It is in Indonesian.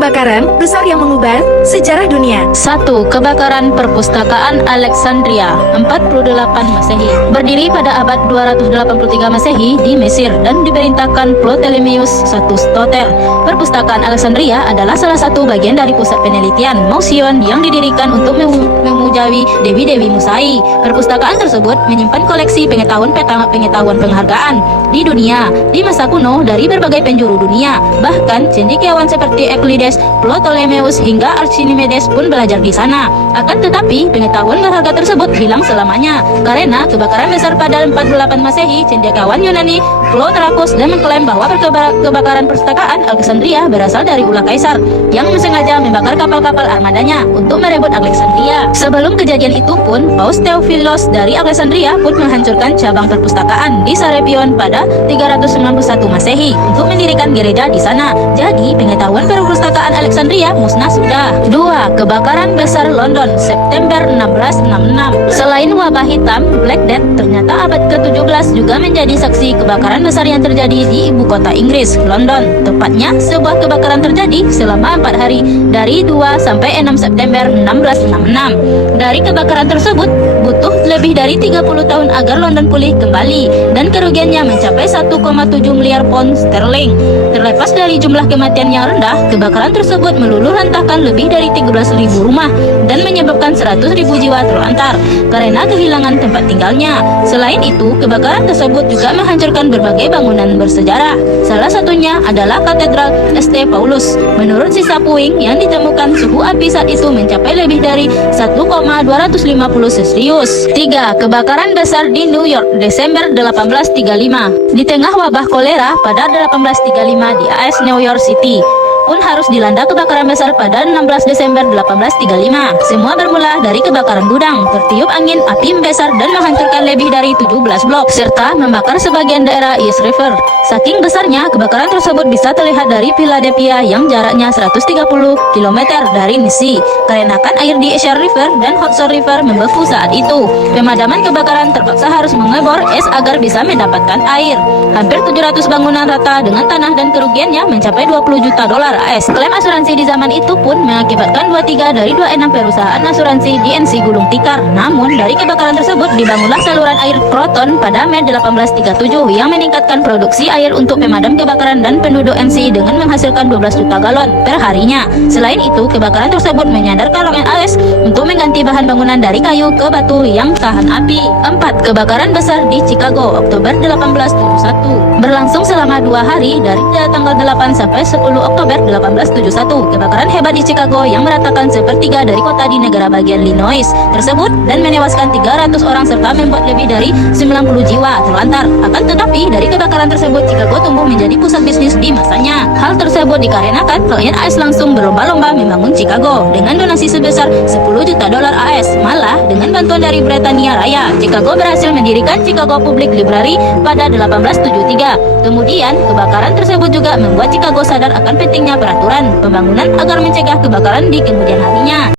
kebakaran besar yang mengubah sejarah dunia. 1. Kebakaran perpustakaan Alexandria 48 Masehi. Berdiri pada abad 283 Masehi di Mesir dan diperintahkan Ptolemeus I Soter. Perpustakaan Alexandria adalah salah satu bagian dari pusat penelitian Mouseion yang didirikan untuk memujawi dewi-dewi Musai. Perpustakaan tersebut menyimpan koleksi pengetahuan penghargaan di dunia di masa kuno dari berbagai penjuru dunia. Bahkan cendekiawan seperti Euclides, Ptolemeus hingga Archimedes pun belajar di sana. Akan tetapi pengetahuan berharga tersebut hilang selamanya karena kebakaran besar pada 48 Masehi. Cendekiawan Yunani Plotrakus dan mengklaim bahwa kebakaran perpustakaan Alexandria berasal dari ulah kaisar yang sengaja membakar kapal-kapal armadanya untuk merebut Alexandria. Sebelum kejadian itu pun, Paus Theophilos dari Alexandria pun menghancurkan cabang perpustakaan di Serapion pada 391 Masehi untuk mendirikan gereja di sana. Jadi pengetahuan perpustakaan Alexandria musnah sudah. 2. Kebakaran besar London September 1666. Selain wabah hitam Black Death, ternyata abad ke-17 juga menjadi saksi kebakaran besar yang terjadi di ibu kota Inggris, London. Tepatnya sebuah kebakaran terjadi selama 4 hari dari 2 sampai 6 September 1666. Dari kebakaran tersebut butuh lebih dari 30 tahun agar London pulih kembali dan kerugiannya mencapai 1,7 miliar pound sterling. Terlepas dari jumlah kematian yang rendah, kebakaran tersebut meluluh lantahkan lebih dari 13.000 rumah dan menyebabkan 100.000 jiwa terlantar karena kehilangan tempat tinggalnya. Selain itu, kebakaran tersebut juga menghancurkan berbagai bangunan bersejarah. Salah satunya adalah Katedral St. Paulus. Menurut sisa puing yang ditemukan, suhu api saat itu mencapai lebih dari 1,250 Celsius. 3. Kebakaran besar di New York Desember 1835. Di tengah wabah kolera pada 1835 di AS New York City pun harus dilanda kebakaran besar pada 16 Desember 1835. Semua bermula dari kebakaran gudang. Tertiup angin, api membesar dan menghancurkan lebih dari 17 blok serta membakar sebagian daerah East River. Saking besarnya, kebakaran tersebut bisa terlihat dari Philadelphia yang jaraknya 130 km dari Mississippi. Karena air di East River dan Hudson River membeku saat itu, pemadaman kebakaran terpaksa harus mengebor es agar bisa mendapatkan air. Hampir 700 bangunan rata dengan tanah dan kerugiannya mencapai 20 juta dolar AS. Klaim asuransi di zaman itu pun mengakibatkan 23 dari 26 perusahaan asuransi di NC gulung tikar. Namun dari kebakaran tersebut dibangunlah saluran air Croton pada Mei 1837 yang meningkatkan produksi air untuk pemadam kebakaran dan penduduk NC dengan menghasilkan 12 juta galon per harinya. Selain itu, kebakaran tersebut menyadarkan rakyat AS untuk mengganti bahan bangunan dari kayu ke batu yang tahan api. 4. Kebakaran besar di Chicago Oktober 1871. Berlangsung selama 2 hari dari tanggal 8 sampai 10 Oktober 1871. Kebakaran hebat di Chicago yang meratakan sepertiga dari kota di negara bagian Illinois tersebut dan menewaskan 300 orang serta membuat lebih dari 90 jiwa terlantar. Akan tetapi dari kebakaran tersebut Chicago tumbuh menjadi pusat bisnis di masanya. Hal tersebut dikarenakan rakyat AS langsung berlomba-lomba membangun Chicago dengan donasi sebesar 10 juta dolar AS. Malah dengan bantuan dari Britania Raya, Chicago berhasil mendirikan Chicago Public Library pada 1873. Kemudian kebakaran tersebut juga membuat Chicago sadar akan pentingnya peraturan pembangunan agar mencegah kebakaran di kemudian harinya.